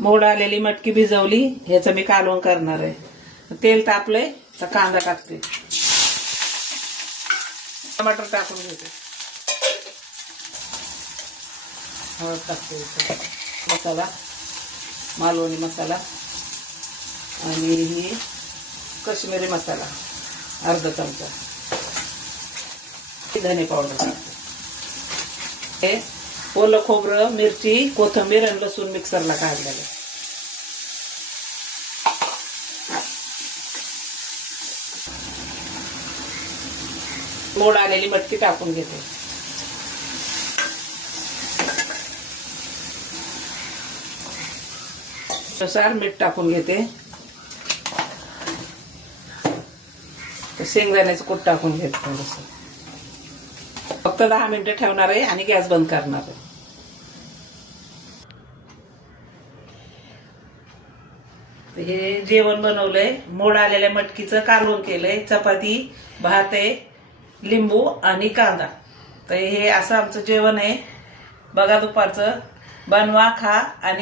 मोड आलेली मटकी भिजवली, ह्याचं मी कालवण करणार आहे. तेल तापलंय तर कांदा टाकते, टमाटर टाकून घेते, हळद टाकते, मसाला मालवणी मसाला आणि ही काश्मीरी मसाला अर्धा चमचा, धने पावडर टाकते. हे ओलं खोबरं, मिरची, कोथिंबीर आणि लसूण मिक्सरला काढलेलं. मोड आलेली मटकी टाकून घेते. नुसार मीठ टाकून घेते. शेंगदाण्याचं कूट टाकून घेते थोडस. फक्त 10 मिनिटं ठेवणार आहे आणि गॅस बंद करणार आहे. हे जेवण बनवलंय, मोड आलेल्या मटकीचं कालवण केलंय, चपाती, भात आहे, लिंबू आणि कांदा. तर हे असं आमचं जेवण आहे. बघा दुपारचं, बनवा, खा आणि